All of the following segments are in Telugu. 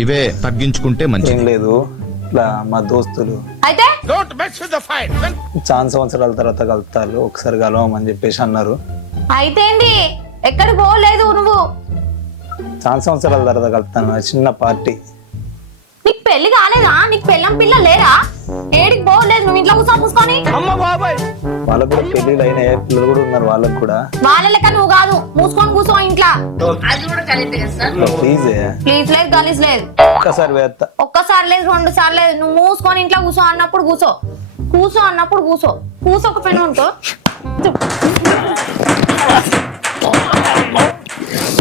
ఇవే తగ్గించుకుంటే ఏం మంచిది. లేదు, ఇట్లా మా దోస్తులు అయితే చాలా సంవత్సరాల తర్వాత కలుపుతారు, ఒకసారి కలవమని చెప్పేసి అన్నారు. అయితే ఏంది ఎక్కడికి పోలేదు నువ్వు? చాలా సంవత్సరాల తర్వాత కలుపుతాను, చిన్న పార్టీ. నీకు పెళ్లి కాలేదా? నీకు పెళ్ళం పిల్ల లేరా? ఏడికి పోలేదు, నువ్వు ఇంట్లో కూర్చొని పూసుకొని. వాళ్ళకు కూడా పెళ్లిళ్ళు అయినాయి, పిల్లలు కూడా ఉన్నారు వాళ్ళకు కూడా. వాళ్ళ లెక్క నువ్వు కాదు, మూసుకొని కూర్చో ఇంట్లో. ప్లీజ్ ప్లీజ్ లేదు, గలీజ్ లేదు. ఒక్కసారి వేస్తా. ఒక్కసారి లేదు, 2 సార్లు లేదు. నువ్వు మూసుకొని ఇంట్లో కూర్చో అన్నప్పుడు కూర్చో, కూర్చో అన్నప్పుడు కూర్చో. కూర్చోక పెను అనుకో,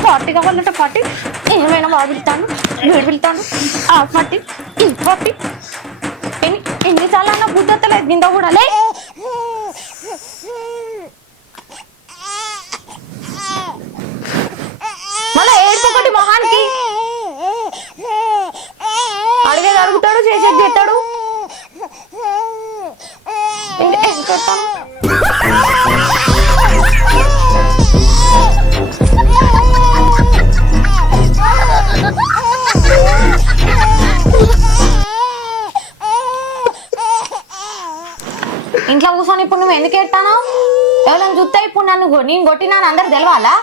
పార్టీ కావాలంటే పార్టీ, ఏమైనా బాగా పిలుతాను, వీడు పిలుతాను, ఆ పార్టీ, ఈ పార్టీ. ఎన్నిసార్లు అన్న బుద్ధి వస్తలేదు గింద కూడా. లే మళ్ళీ ఏడుకోకటి మొహానికి. అడిగేది అడుగుతాడు, చేసేది చేస్తాడు. ఏం చేస్తాను? ఇంట్లో కూర్చొని ఇప్పుడు నువ్వు ఎందుకు ఎట్టాను? ఎవరైనా చూస్తే ఇప్పుడు నేను కొట్టినాను అందరు తెలవాలా?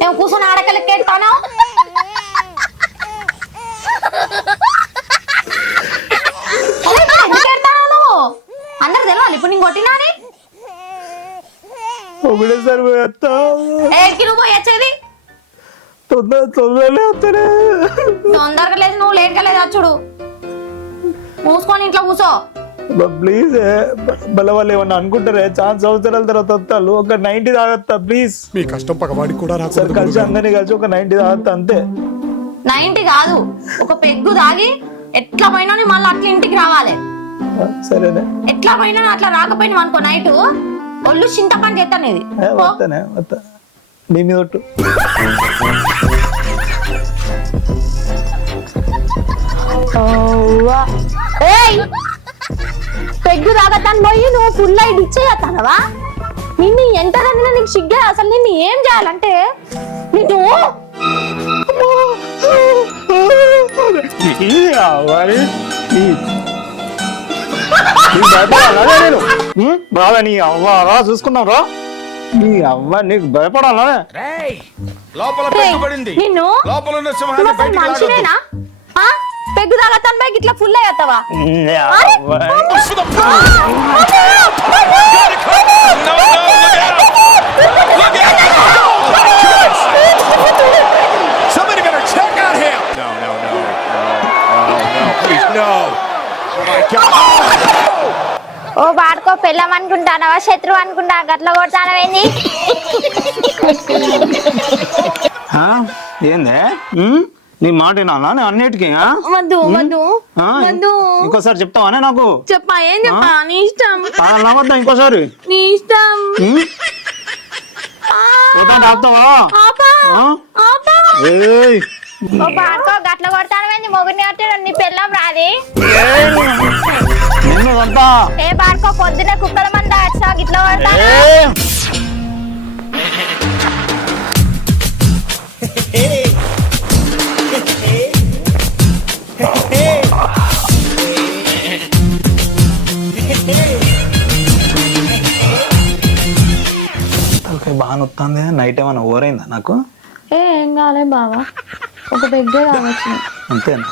నేను కూర్చొని ఆడకలకి ఎట్టాను? ఎందుకు ఎడతాను నువ్వు? అందరు తెలవాలి ఇప్పుడు నేను కొట్టినాని. ఒకటేసారి వేస్తా. ఏడికి నువ్వు వచ్చేది? తొందరగా లేదు, నువ్వు లేట్గా లేదు వచ్చుడు. మూసుకొని ఇంట్లో కూర్చో. ప్లీజ్ బల వాళ్ళు ఏమన్నా అనుకుంటారే, చాలా సంవత్సరాల తర్వాత వస్తాను, ఒక 90 తాగత్తా ప్లీజ్. మీ కష్టం పగవాడికి కూడా సార్ కలిసి అందరినీ కలిసి ఒక 90 తాగత్తా అంతే. 90 కాదు, ఒక పెగ్గు తాగి ఎట్లా పోయినా మళ్ళీ అట్లా ఇంటికి రావాలి. సరేనే, ఎట్లా పోయినా అట్లా రాకపోయినా అనుకో నైట్ ఒళ్ళు చింతపండు చేస్తాను. ఇది వస్తానే వస్తా, నీ మీద ఒట్టు. పెగ్గు తాగతాను పోయి నువ్వు ఫుల్ అయి ఇచ్చేస్తానవా? నిన్ను ఎంత తగ్గినా నీకు సిగ్గే. అసలు నిన్ను ఏం చేయాలంటే నిన్ను బాగా నీ అవ్వ రా చూసుకున్నాం రా, నీ అవ్వ నీకు భయపడాలా? నిన్ను మనిషినేనా? పెగ్గు తాగతాను పోయి ఇట్లా ఫుల్ అయ్యేస్తావా? ఓ వాడుకో, పెళ్ళం అనుకుంటానవా శత్రువు అనుకుంటా గట్ల కొడతానవేంది? ఏందే నీ మాట వినాలా అన్నిటికీ? వద్దు వద్దు వద్దు, ఇంకోసారి చెప్తావానే నాకు? చెప్పా, ఏం చెప్పా? నీ ఇష్టం. నవ్వద్దా ఇంకోసారి? నీ ఇష్టం. ఆపుతావా? ఓ వాడుకో, గట్ల కొడతానవేంది? మొగుడిని కట్టాడు నీ పెళ్ళం రాది? ఏ వాడుకో, పొద్దునే కుక్కల మంద వచ్చా గిట్ల కొడతాను. బాగా నొత్తాంది. నైట్ ఏమైనా ఓరైందా నాకు? ఏం కాలే బావా, ఒక పెగ్గే రావచ్చు. అంతేనా?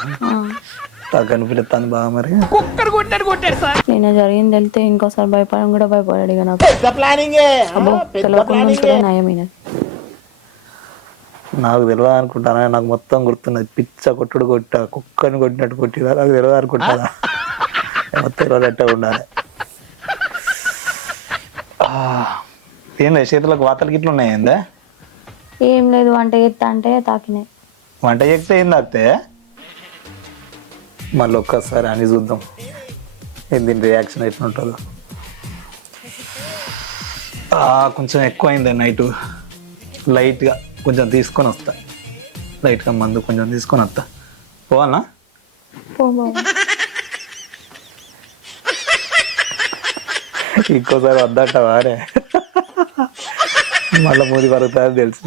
నాకు అనిపిస్తుంది బాగా. మరి నేను జరిగింది వెళ్తే ఇంకోసారి భయపడడం కూడా భయపడాడు. ఇక నాకు తెలియకుండా నయమైన. నాకు తెలియదు అనుకుంటానా? నాకు మొత్తం గుర్తున్నది. పిచ్చ కొట్టుడు కొట్టా, కుక్కని కొట్టినట్టు కొట్టిదా, నాకు తెలియదు అనుకుంటానా? మొత్తం తెలియదట్టే ఉండాలి. ఏందా చేతులకు వాతలు గిట్లు ఉన్నాయిందా? ఏం లేదు, వంట చేస్తా అంటే తాకినాయి. వంట చేస్తే ఏం తాకితే? మళ్ళీ ఒక్కసారి అని చూద్దాం దీని రియాక్షన్ ఎట్లుంటుందో. కొంచెం ఎక్కువ అయింది నైట్, లైట్గా కొంచెం తీసుకొని వస్తా. లైట్గా మందు కొంచెం తీసుకొని వస్తా. పోవాలనా? ఇంకోసారి వద్దంటావా? మళ్ళీ మూది పరుగుతుంది తెలుసు.